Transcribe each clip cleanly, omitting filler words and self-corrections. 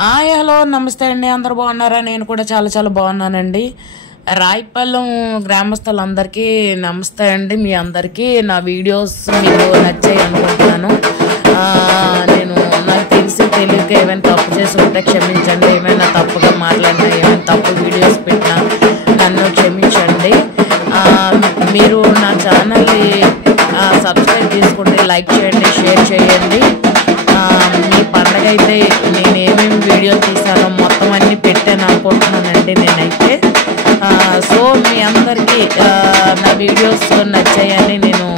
Hi hello నమస్తే అండి, అందరు బాగున్నారా? నేను కూడా చాలా చాలా బాగున్నానండి. రాయపల్లం గ్రామస్తులందరికీ నమస్తే అండి. మీ అందరికీ నా వీడియోస్ మీకు నచ్చాయి అనుకుంటున్నాను. నేను నాకు తెలియక ఏమైనా తప్పు చేసి ఉంటే క్షమించండి. ఏమైనా తప్పుగా మాట్లాడినా, ఏమైనా తప్పు వీడియోస్ పెట్టినా నన్ను క్షమించండి. మీరు నా ఛానల్ని సబ్స్క్రైబ్ చేసుకోండి, లైక్ చేయండి, షేర్ చేయండి. మీ పండగ అయితే నేను ఏమేమి వీడియోలు తీసానో మొత్తం అన్నీ పెట్టాను అనుకుంటున్నానండి నేనైతే. సో మీ అందరికీ నా వీడియోస్ నచ్చాయని నేను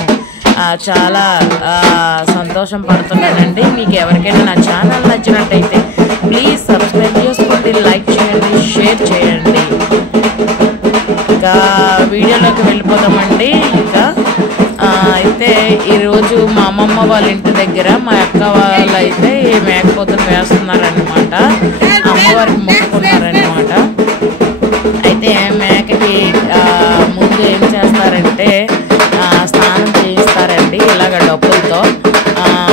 చాలా సంతోషం పడుతున్నానండి. మీకు ఎవరికైనా నా ఛానల్ నచ్చినట్టయితే ప్లీజ్ సబ్స్క్రైబ్ చేసుకోండి, లైక్ చేయండి, షేర్ చేయండి. ఇంకా వీడియోలోకి వెళ్ళిపోదామండి. ఇంకా అయితే ఈరోజు మా అమ్మమ్మ వాళ్ళ ఇంటి దగ్గర మా అక్క వాళ్ళు అయితే మేకపోతులు వేస్తున్నారనమాట. అమ్మవారికి మొక్కుకున్నారనమాట. అయితే మేకకి ముందు ఏం చేస్తారంటే స్నానం చేయిస్తారండి ఇలాగ డబ్బులతో.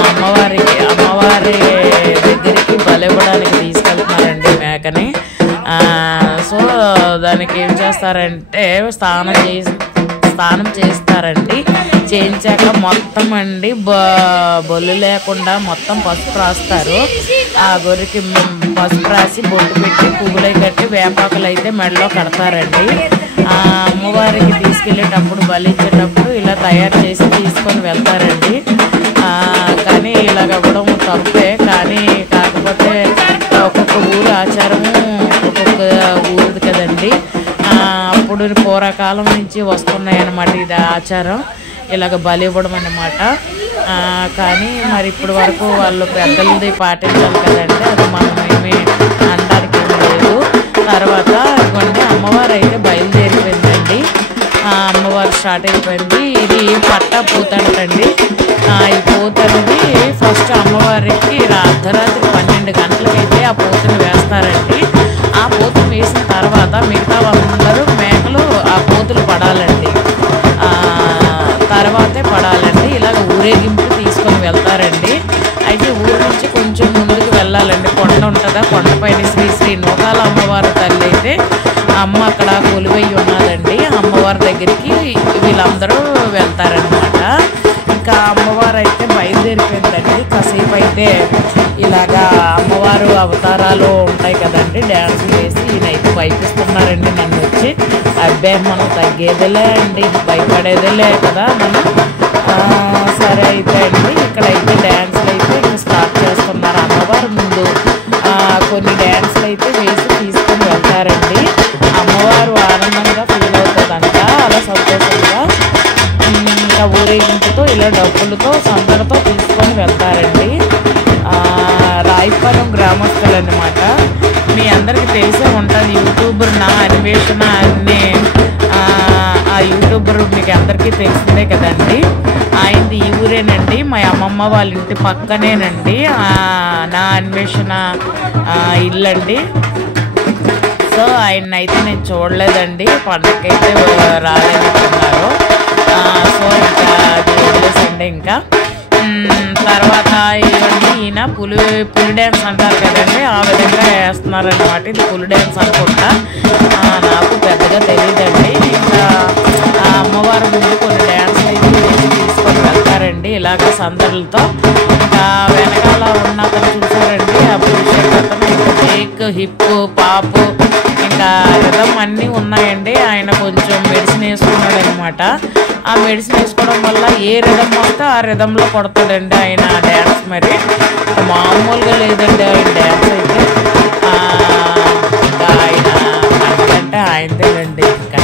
అమ్మవారి దగ్గరికి బలివ్వడానికి తీసుకెళ్తున్నారండి మేకని. సో దానికి ఏం చేస్తారంటే స్నానం చేస్తారండి. చేయించాక మొత్తం అండి బొల్లు లేకుండా మొత్తం పసుపు రాస్తారు. ఆ గొర్రెకి పసుపు రాసి బొట్టు పెట్టి పువ్వులై కట్టి వేపాకులు అయితే మెడలో కడతారండి. అమ్మవారికి తీసుకెళ్ళేటప్పుడు బలిచ్చేటప్పుడు ఇలా తయారు చేసి తీసుకొని వెళ్తారండి. కానీ ఇలాగ అవ్వడం తప్పే. కానీ కాకపోతే ఒక్కొక్క ఊరు ఆచారము ఒక్కొక్క ఊరిది కదండి. అప్పుడు పూర్వకాలం నుంచి వస్తున్నాయన్నమాట ఇది ఆచారం, ఇలాగ బలి ఇవ్వడం అన్నమాట. కానీ మరి ఇప్పటి వరకు వాళ్ళు పెద్దలది పాటించాలి కదండి, అది మనం ఏమీ అనడానికి ఏమీ లేదు. తర్వాత ఇవ్వండి అమ్మవారు అయితే బయలుదేరిపోయిందండి. అమ్మవారు స్టార్ట్ అయిపోయింది. ఇది పట్టా పూతంటండి. ఈ పూతనేది ఫస్ట్ అమ్మవారికి అర్ధరాత్రి 12 గంటలకైతే ఆ పూతను వేస్తారండి. ఆ పూతను వేసిన తర్వాత మిగతా అందరూ మేకలు ఆ పూతలు పడాలండి, తర్వాతే పడాలండి. ఇలాగ ఊరేగింపు తీసుకొని వెళ్తారండి. అయితే ఊరు నుంచి కొంచెం ముందుకు వెళ్ళాలండి. కొండ ఉంటుందా, కొండపైన శ్రీ నూకాల అమ్మవారి తల్లి అయితే అమ్మ అక్కడ కొలువై ఉన్నదండి. అమ్మవారి దగ్గరికి వీళ్ళందరూ వెళ్తారనమాట. ఇంకా అమ్మవారు అయితే బయలుదేరిపోయిందండి. కాసేపు అయితే ఇలాగా అమ్మవారు అవతారాలు ఉంటాయి కదండి, డ్యాన్స్ వేసి ఈయనైతే భయపిస్తున్నారండి నన్ను వచ్చి. అబ్బాయి మనం తగ్గేదిలే అండి, భయపడేదిలే కదా మనం. సరే అయితే అండి ఇక్కడైతే డ్యాన్సులు అయితే స్టార్ట్ చేస్తున్నారు. అమ్మవారు ముందు కొన్ని డ్యాన్సులు అయితే వేసి తీసుకొని వెళ్తారండి. అమ్మవారు ఆనందంగా ఫీల్ అవుతుందంట, అలా సంతోషంగా. ఇంకా ఊరేగింపుతో ఇలా డబ్బులతో సందడితో తీసుకొని వెళ్తారండి. రాయపల్లం గ్రామస్తులు అన్నమాట. మీ అందరికీ తెలిసే ఉంటుంది, యూట్యూబర్ నా అన్వేషణ అనే ఆ యూట్యూబర్ మీకు అందరికీ తెలిసిందే కదండి. ఆయనది ఈ ఊరేనండి, మా అమ్మమ్మ వాళ్ళ ఇంటి పక్కనేనండి నా అన్వేషణ ఇల్లండి. సో ఆయన అయితే నేను చూడలేదండి, పండగకైతే రాలేదనుకున్నారు. సో ఇంకా అది వదిలేసండి. ఇంకా తర్వాత ఇవన్నీ ఈయన పులి డ్యాన్స్ అంటారు కదండి, ఆ విధంగా వేస్తున్నారనమాట. ఇది పులి డ్యాన్స్ అనుకుంటా, నాకు పెద్దగా తెలియదండి. ఇంకా అమ్మవారి ముందు కొన్ని డ్యాన్స్లు అయితే తీసుకొని వెళ్తారండి ఇలాగ సందర్లతో. ఇంకా వెనకాల ఉన్న అతను చూసారండి, ఆ పురుషుడు అతను ఇంకా కేక్, హిప్, పాపు ఇంకా రిథం అన్నీ ఉన్నాయండి. ఆయన కొంచెం మెడిసిన్ వేసుకున్నాడు అనమాట. ఆ మెడిసిన్ వేసుకోవడం వల్ల ఏ రిథం వస్తే ఆ రిథంలో కొడతాడండి ఆయన డ్యాన్స్. మరి మామూలుగా లేదండి ఆయన డ్యాన్స్ అయితే. ఇంకా ఆయన అంటే ఆయనదేనండి. ఇంకా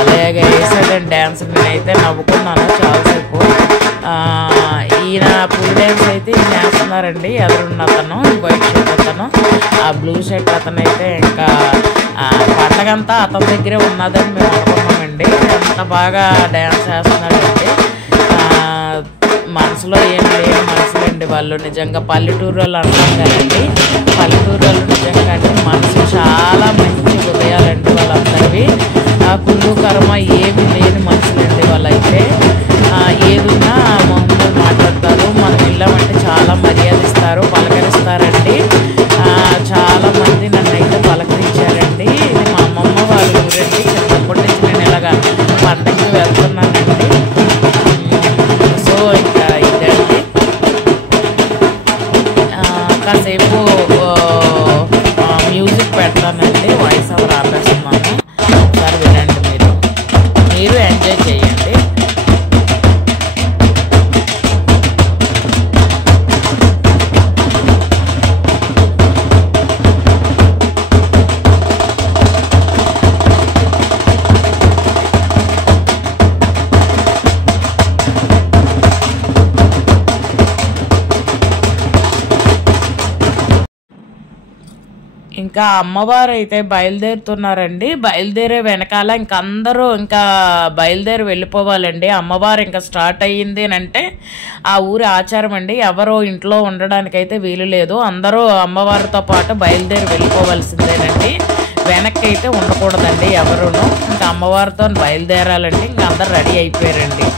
అలాగే వేసాడండి డ్యాన్స్. నేనైతే నవ్వుకున్నాను చాలాసేపు. ఈయన పుల్ డ్యాన్స్ అయితే ఈయన వేస్తున్నారండి. ఎదురున్న అతను వైట్ షర్ట్ అతను, ఆ బ్లూ షర్ట్ అతను అయితే ఇంకా పండగంతా అతని దగ్గరే ఉన్నదని మేము అనుకున్నామండి. ఎంత బాగా డ్యాన్స్ వేస్తున్నాడండి. మనసులో ఏం లేని మనసులండి వాళ్ళు. నిజంగా పల్లెటూరు వాళ్ళు అంటాం కదండి, పల్లెటూరు వాళ్ళు నిజంగా అండి మనసు చాలా మంచి హృదయాలండి వాళ్ళందరివి. కుళ్ళు కర్మ ఏమి లేని మనుషులండి వాళ్ళైతే. ఏదున్నా మొహమ్మద్ మాట్లాడతారు, మనం వెళ్ళామంటే చాలా మర్యాద ఇస్తారు, పలకరిస్తారండి. చాలా కాసేపు మ్యూజిక్ పెడతానండి, వాయిస్ ఓవర్ ఆపేస్తున్నాను. ఒకసారి వినండి, మీరు ఎంజాయ్ చేయండి. ఇంకా అమ్మవారు అయితే బయలుదేరుతున్నారండి. బయలుదేరే వెనకాల ఇంకా అందరూ ఇంకా బయలుదేరి వెళ్ళిపోవాలండి. అమ్మవారు ఇంకా స్టార్ట్ అయ్యింది అని అంటే ఆ ఊరి ఆచారం అండి, ఎవరో ఇంట్లో ఉండడానికైతే వీలు లేదు. అందరూ అమ్మవారితో పాటు బయలుదేరి వెళ్ళిపోవాల్సిందేనండి, వెనక్కి అయితే ఉండకూడదండి ఎవరును. ఇంకా అమ్మవారితో బయలుదేరాలండి. ఇంకా అందరు రెడీ అయిపోయారండి.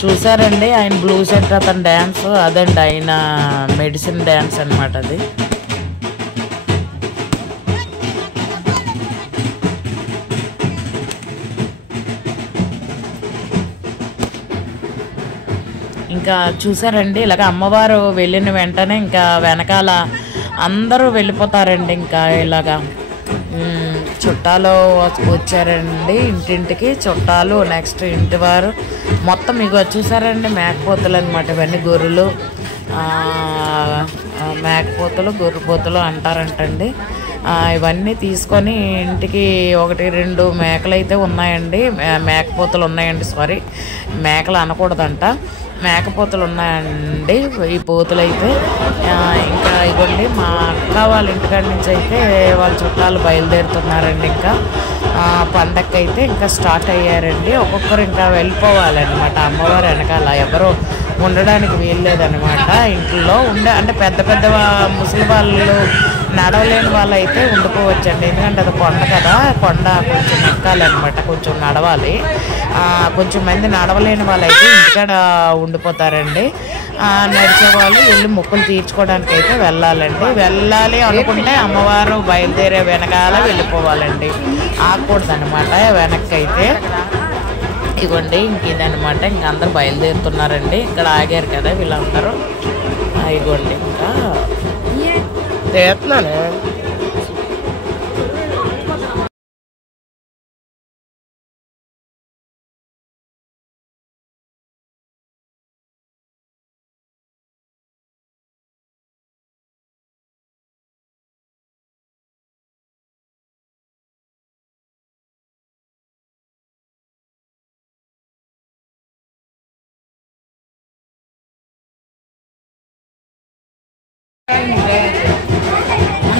చూసారండి ఆయన బ్లూ సెంటర్ అతని డ్యాన్స్, అదండి ఆయన మెడిసిన్ డ్యాన్స్ అనమాట అది. ఇంకా చూసారండి ఇలాగ అమ్మవారు వెళ్ళిన వెంటనే ఇంకా వెనకాల అందరూ వెళ్ళిపోతారండి. ఇంకా ఇలాగా చుట్టాలు వచ్చారండి, ఇంటింటికి చుట్టాలు, నెక్స్ట్ ఇంటి వారు మొత్తం ఇగో చూసారండి మేకపోతులు అనమాట. ఇవన్నీ గొర్రెలు, మేకపోతులు గొర్రెపోతులు అంటారంటండి. ఇవన్నీ తీసుకొని ఇంటికి 1-2 మేకలు అయితే ఉన్నాయండి, మేకపోతులు ఉన్నాయండి, సారీ మేకలు అనకూడదంట, మేకపోతులు ఉన్నాయండి ఈ పోతులు అయితే. ఇంకా ఇవ్వండి మా అక్క వాళ్ళ ఇంటికాడి నుంచి అయితే వాళ్ళ చుట్టాలు బయలుదేరుతున్నారండి. ఇంకా పండగకి అయితే ఇంకా స్టార్ట్ అయ్యారండి. ఒక్కొక్కరు ఇంకా వెళ్ళిపోవాలన్నమాట అమ్మవారు వెనకాల, ఎవరు ఉండడానికి వీల్లేదనమాట. ఇంట్లో అంటే పెద్ద ముసలి వాళ్ళు నడవలేని వాళ్ళు అయితే ఉండిపోవచ్చండి, ఎందుకంటే అది కొండ కదా, కొండ కొంచెం ఎక్కాలన్నమాట, కొంచెం నడవాలి. కొంచెం మంది నడవలేని వాళ్ళు అయితే ఇంటికాడ ఉండిపోతారండి. నడిచే వాళ్ళు వెళ్ళి మొక్కులు తీర్చుకోవడానికి అయితే వెళ్ళాలి అనుకుంటే అమ్మవారు బయలుదేరే వెనకాల వెళ్ళిపోవాలండి, ఆగకూడదు అనమాట వెనక్కి అయితే. ఇవ్వండి ఇంక ఇదనమాట, ఇంక అందరూ బయలుదేరుతున్నారండి. ఇక్కడ ఆగారు కదా వీళ్ళందరూ, ఇవ్వండి ఇంకా తీస్తున్నాను.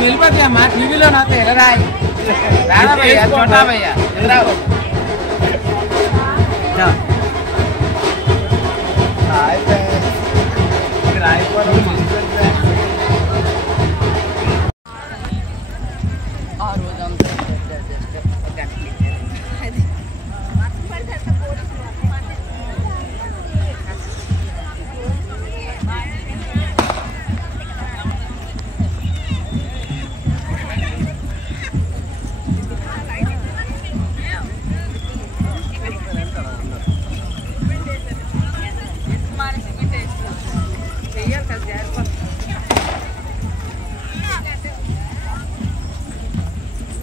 मिलपति अम्मा टीवीలో నాతో ఎగరాయి రారా భయ్యా छोटा भैया ఎగరావు जा हाय पे किराए पर और वो जानते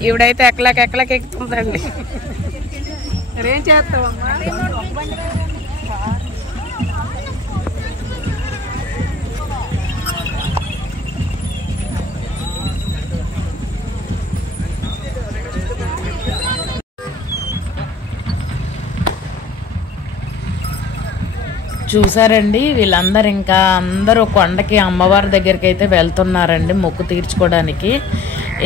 ఈవిడైతే ఎక్కలకి ఎక్కుతుందండి. ఏం చేస్తావమ్మా? చూసారండి, వీళ్ళందరూ ఇంకా అందరూ కొండకి అమ్మవారి దగ్గరికి అయితే వెళ్తున్నారండి మొక్కు తీర్చుకోవడానికి.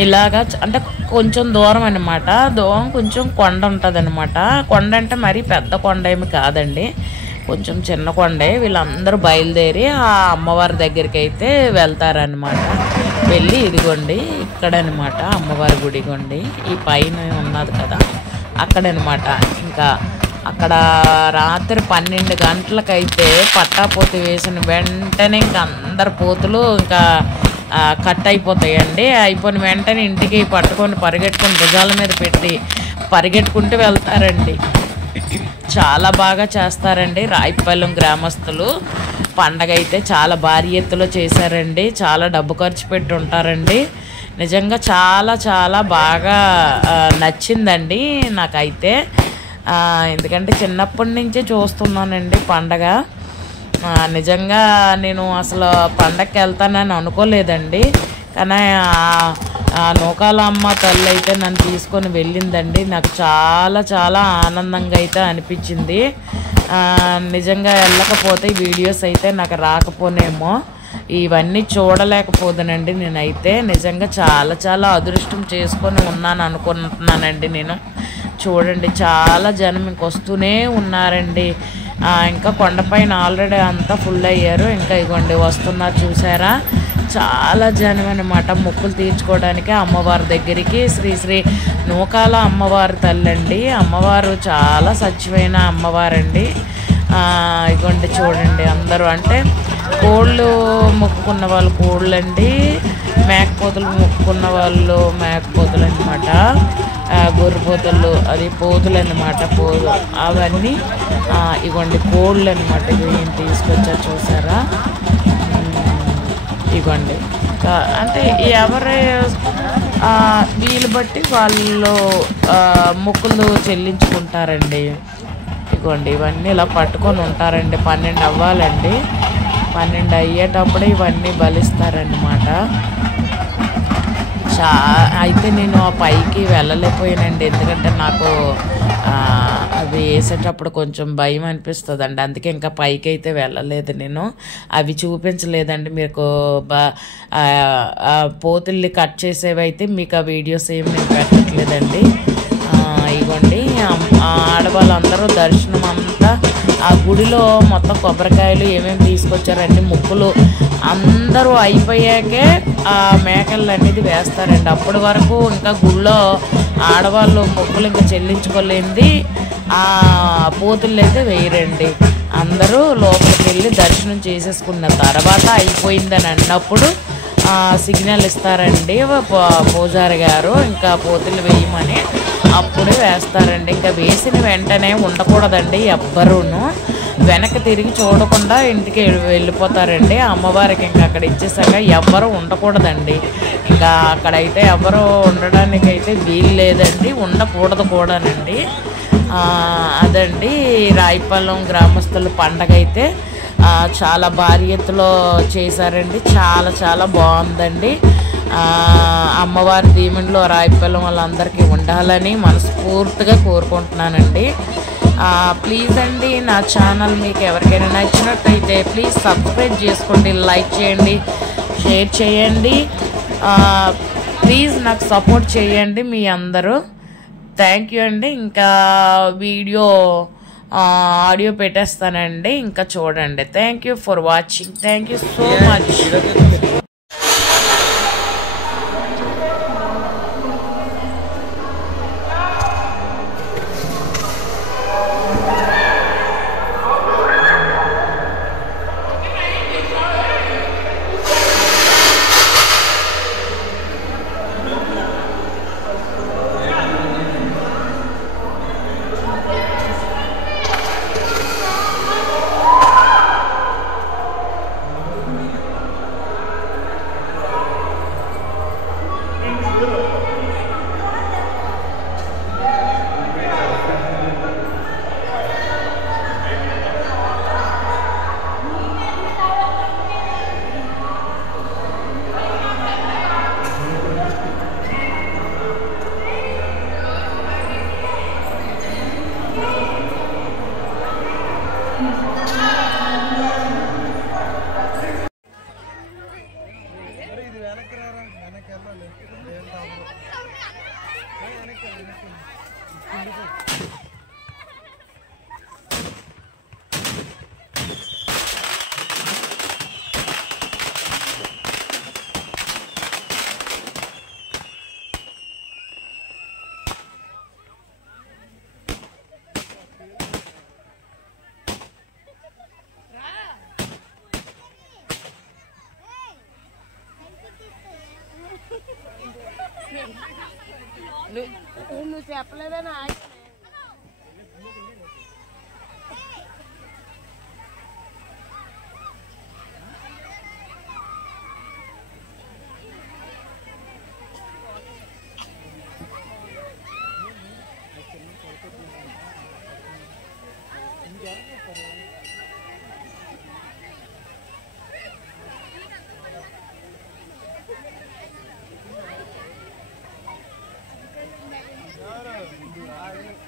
ఇలాగా అంటే కొంచెం దూరం అనమాట, దూరం కొంచెం కొండ ఉంటుంది అనమాట. కొండ అంటే మరీ పెద్ద కొండ ఏమి కాదండి, కొంచెం చిన్న కొండే. వీళ్ళందరూ బయలుదేరి ఆ అమ్మవారి దగ్గరికి అయితే వెళ్తారనమాట. వెళ్ళి ఇదిగోండి ఇక్కడనమాట అమ్మవారి గుడిగోండి, ఈ పైన ఉన్నది కదా అక్కడనమాట. ఇంకా అక్కడ రాత్రి 12 గంటలకైతే పట్టాపోతి వేసిన వెంటనే ఇంకా అందరు పోతులు ఇంకా కట్ అయిపోతాయండి. అయిపోయిన వెంటనే ఇంటికి పట్టుకొని పరిగెట్టుకొని భుజాల మీద పెట్టి పరిగెట్టుకుంటూ వెళ్తారండి. చాలా బాగా చేస్తారండి రాయిపాలెం గ్రామస్తులు. పండగ అయితే చాలా భారీ ఎత్తులో చేశారండి, చాలా డబ్బు ఖర్చు పెట్టి ఉంటారండి. నిజంగా చాలా చాలా బాగా నచ్చిందండి నాకైతే. ఎందుకంటే చిన్నప్పటి నుంచే చూస్తున్నానండి పండగ. నిజంగా నేను అసలు పండగకి వెళ్తానని అనుకోలేదండి, కానీ నూకాల అమ్మ తల్లి అయితే నన్ను తీసుకొని వెళ్ళిందండి. నాకు చాలా చాలా ఆనందంగా అయితే అనిపించింది. నిజంగా వెళ్ళకపోతే ఈ వీడియోస్ అయితే నాకు రాకపోనేమో, ఇవన్నీ చూడలేకపోదునండి నేనైతే. నిజంగా చాలా చాలా అదృష్టం చేసుకొని ఉన్నాను అనుకుంటున్నానండి నేను. చూడండి చాలా జనం ఇంకొస్తూనే ఉన్నారండి. ఇంకా కొండపైన ఆల్రెడీ అంతా ఫుల్ అయ్యారు, ఇంకా ఇగోండి వస్తున్నారు చూసారా. చాలా జనం అనమాట మొక్కులు తీర్చుకోవడానికి అమ్మవారి దగ్గరికి. శ్రీ శ్రీ నూకాల అమ్మవారి తల్లండి. అమ్మవారు చాలా సత్యమైన అమ్మవారండి. ఇగోండి చూడండి అందరూ అంటే కోళ్ళు మొక్కుకున్న వాళ్ళు కోళ్ళండి, మేకపోతులు మొక్కుకున్న వాళ్ళు మేకపోతులు అనమాట, గొర్రెపోతులు అది పోతులు అనమాట, అవన్నీ ఇవ్వండి కోళ్ళు అనమాట. ఇవి తీసుకొచ్చారు చూసారా. ఇవ్వండి అంటే ఎవరి వీలు బట్టి వాళ్ళు మొక్కులు చెల్లించుకుంటారండి. ఇదిగోండి ఇవన్నీ ఇలా పట్టుకొని ఉంటారండి. 12 అవ్వాలండి, 12 అయ్యేటప్పుడే ఇవన్నీ బలిస్తారన్నమాట. అయితే నేను ఆ పైకి వెళ్ళలేకపోయానండి, ఎందుకంటే నాకు అవి వేసేటప్పుడు కొంచెం భయం అనిపిస్తుంది అండి, అందుకే ఇంకా పైకి అయితే వెళ్ళలేదు నేను. అవి చూపించలేదండి మీకు. పోతుల్ని కట్ చేసేవి అయితే మీకు ఆ వీడియోస్ ఏమి నేను పెట్టట్లేదండి. ఇవ్వండి ఆడవాళ్ళందరూ దర్శనం అంతా ఆ గుడిలో మొత్తం కొబ్బరికాయలు ఏమేమి తీసుకొచ్చారండి, ముక్కులు అందరూ అయిపోయాకే ఆ మేకలు అనేది వేస్తారండి. అప్పటి వరకు ఇంకా గుళ్ళో ఆడవాళ్ళు మొక్కులు ఇంకా చెల్లించుకోలేంది ఆ పోతులు అయితే వేయరండి. అందరూ లోపలికి వెళ్ళి దర్శనం చేసేసుకున్న తర్వాత అయిపోయిందని అన్నప్పుడు సిగ్నల్ ఇస్తారండి పూజారి గారు, ఇంకా పోతులు వేయమని. అప్పుడే వేస్తారండి. ఇంకా వేసిన వెంటనే ఉండకూడదండి, ఎవ్వరూను వెనక్కి తిరిగి చూడకుండా ఇంటికి వెళ్ళిపోతారండి. అమ్మవారికి ఇంకా అక్కడ ఇచ్చేసాక ఎవ్వరూ ఉండకూడదండి. ఇంకా అక్కడైతే ఎవరు ఉండడానికైతే వీలు లేదండి, ఉండకూడదు కూడానండి. అదండి రాయిపాలెం గ్రామస్తుల పండగ అయితే చాలా భారీ ఎత్తులో చేశారండి. చాలా చాలా బాగుందండి. అమ్మవారి దీవెనలో రాయిపాలెం వాళ్ళందరికీ ఉండాలని మనస్ఫూర్తిగా కోరుకుంటున్నానండి. ప్లీజ్ అండి నా ఛానల్ మీకు ఎవరికైనా నచ్చినట్టయితే ప్లీజ్ సబ్స్క్రైబ్ చేసుకోండి, లైక్ చేయండి, షేర్ చేయండి. ప్లీజ్ నాకు సపోర్ట్ చేయండి మీ అందరూ. థ్యాంక్ యూ అండి. ఇంకా వీడియో ఆడియో పెట్టేస్తానండి, ఇంకా చూడండి. Thank you for watching. Thank you so much. నువ్వు చెప్పలేదని Claro,